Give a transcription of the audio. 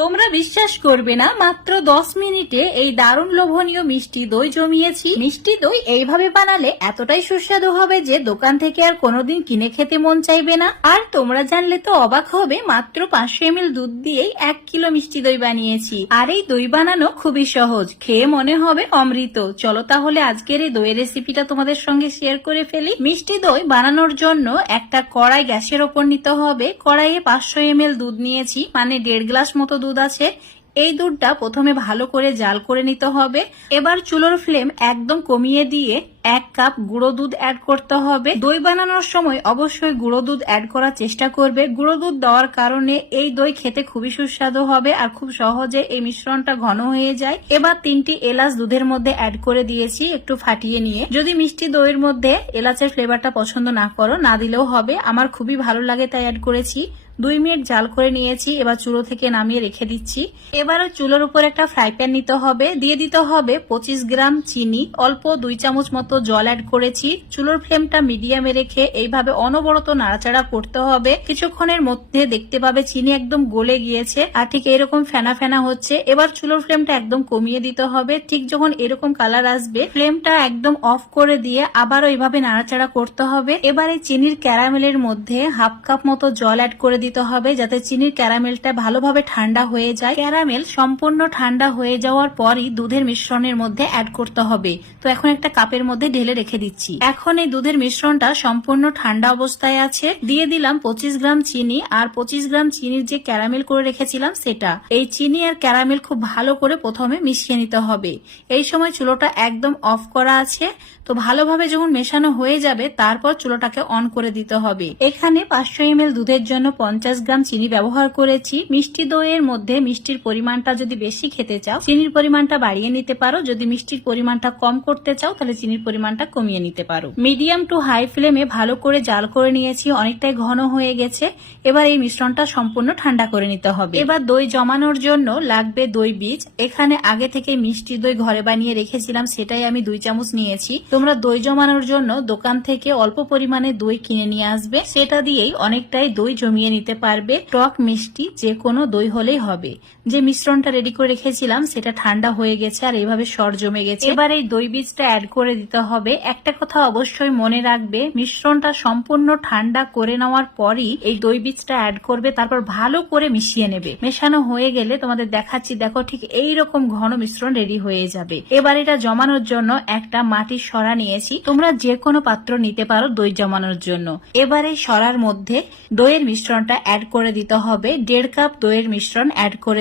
তোমরা বিশ্বাস করবে না, মাত্র 10 মিনিটে এই দারুণ লোভনীয় মিষ্টি দই জমিয়েছি। মিষ্টি দই এইভাবে বানালে এতটাই সুস্বাদু হবে যে দোকান থেকে আর কোনোদিন কিনে খেতে মন চাইবে না। আর তোমরা জানলে তো অবাক হবে, মাত্র 500 ml দুধ দিয়েই 1 কিলো মিষ্টি দই বানিয়েছি। আর এই দই বানানো খুবই সহজ, খেয়ে মনে হবে অমৃত। চলো তাহলে আজকের এই দইয়ের রেসিপিটা তোমাদের সঙ্গে শেয়ার করে ফেলি। মিষ্টি দই বানানোর জন্য একটা কড়াই গ্যাসের ওপর নিতে হবে। কড়াইয়ে 500 ml দুধ নিয়েছি, মানে 1.5 গ্লাস মতো দুধ আছে। এই দুধটা প্রথমে ভালো করে জাল করে নিতে হবে। এবার চুলোর ফ্লেম একদম কমিয়ে দিয়ে 1 কাপ গুঁড়ো দুধ অ্যাড করতে হবে। দই বানানোর সময় অবশ্যই গুঁড়ো দুধ অ্যাড করার চেষ্টা করবে। গুঁড়ো দুধ দেওয়ার কারণে এই দই খেতে খুবই সুস্বাদু হবে আর খুব সহজে এই মিশ্রণটা ঘন হয়ে যায়। এবার 3টি এলাচ দুধের মধ্যে অ্যাড করে দিয়েছি একটু ফাটিয়ে নিয়ে। যদি মিষ্টি দইয়ের মধ্যে এলাচের ফ্লেভারটা পছন্দ না করো, না দিলেও হবে, আমার খুবই ভালো লাগে তাই অ্যাড করেছি। 2 মিনিট জাল করে নিয়েছি। এবার চুলো থেকে নামিয়ে রেখে দিচ্ছি। এবারে চুলোর উপর একটা ফ্রাই প্যান নিতে হবে, দিয়ে দিতে হবে 25 গ্রাম চিনি, অল্প 2 চামচ মতো জল অ্যাড করেছি। চুলোর ফ্লেমটা মিডিয়ামে রেখে এইভাবে অনবরত নাড়াচাড়া করতে হবে। কিছুক্ষণের মধ্যে দেখতে পাবে চিনি একদম গলে গিয়েছে আর ঠিক এরকম ফেনা ফেনা হচ্ছে। এবার চুলোর ফ্লেমটা একদম কমিয়ে দিতে হবে। ঠিক যখন এরকম কালার আসবে, ফ্লেমটা একদম অফ করে দিয়ে আবারও এইভাবে নাড়াচাড়া করতে হবে। এবার এই চিনির ক্যারামেলের মধ্যে 1/2 কাপ মতো জল অ্যাড করে দিতে হবে, যাতে চিনির ক্যারামেলটা ভালোভাবে ঠান্ডা হয়ে যায়। ক্যারামেল সম্পূর্ণ ঠান্ডা হয়ে যাওয়ার পরই দুধের মিশ্রণের মধ্যে অ্যাড করতে হবে। তো এখন একটা কাপের মধ্যে ঢেলে রেখে দিচ্ছি। এখন এই দুধের মিশ্রণটা সম্পূর্ণ ঠান্ডা অবস্থায় আছে। দিয়ে দিলাম 25 গ্রাম চিনি আর 25 গ্রাম চিনির যে ক্যারামেল করে রেখেছিলাম সেটা। এই চিনি আর ক্যারামেল খুব ভালো করে প্রথমে মিশিয়ে নিতে হবে। এই সময় চুলোটা একদম অফ করা আছে। তো ভালোভাবে যখন মেশানো হয়ে যাবে, তারপর চুলোটাকে অন করে দিতে হবে। এখানে 500 ml দুধের জন্য 50 গ্রাম চিনি ব্যবহার করেছি। মিষ্টি দইয়ের মধ্যে মিষ্টির পরিমাণটা যদি বেশি খেতে চাও, চিনির পরিমাণটা বাড়িয়ে নিতে পারো। যদি মিষ্টির পরিমাণটা কম করতে চাও, তাহলে চিনির পরিমাণটা কমিয়ে নিতে পারো। মিডিয়াম টু হাই ফ্লেমে ভালো করে জাল করে নিয়েছি, অনেকটাই ঘন হয়ে গেছে। এবার এই মিশ্রণটা সম্পূর্ণ ঠান্ডা করে নিতে হবে। এবার দই জমানোর জন্য লাগবে দই বীজ। এখানে আগে থেকে মিষ্টি দই ঘরে বানিয়ে রেখেছিলাম, সেটাই আমি 2 চামচ নিয়েছি। তোমরা দই জমানোর জন্য দোকান থেকে অল্প পরিমাণে দই কিনে নিয়ে আসবে, সেটা দিয়েই অনেকটাই দই জমিয়ে নিতে পারবে। টক মিষ্টি যে কোনো দই হলেই হবে। যে মিশ্রণটা রেডি করে রেখেছিলাম সেটা ঠান্ডা হয়ে গেছে আর এইভাবে সর জমে গেছে। এবার এই দই বীজটা অ্যাড করে দিতে হবে। একটা কথা অবশ্যই মনে রাখবে, মিশ্রণটা সম্পূর্ণ ঠান্ডা করে নেওয়ার পরই এই দই বীজটা অ্যাড করবে, তারপর ভালো করে মিশিয়ে নেবে। মেশানো হয়ে গেলে তোমাদের দেখাচ্ছি, দেখো ঠিক এইরকম ঘন মিশ্রণ রেডি হয়ে যাবে। এবার এটা জমানোর জন্য একটা মাটির সরা নিয়েছি। তোমরা যে কোনো পাত্র নিতে পারো দই জমানোর জন্য। এবার এই সরার মধ্যে দইয়ের মিশ্রণটা অ্যাড করে দিতে হবে। 1.5 কাপ দইয়ের মিশ্রণ অ্যাড করে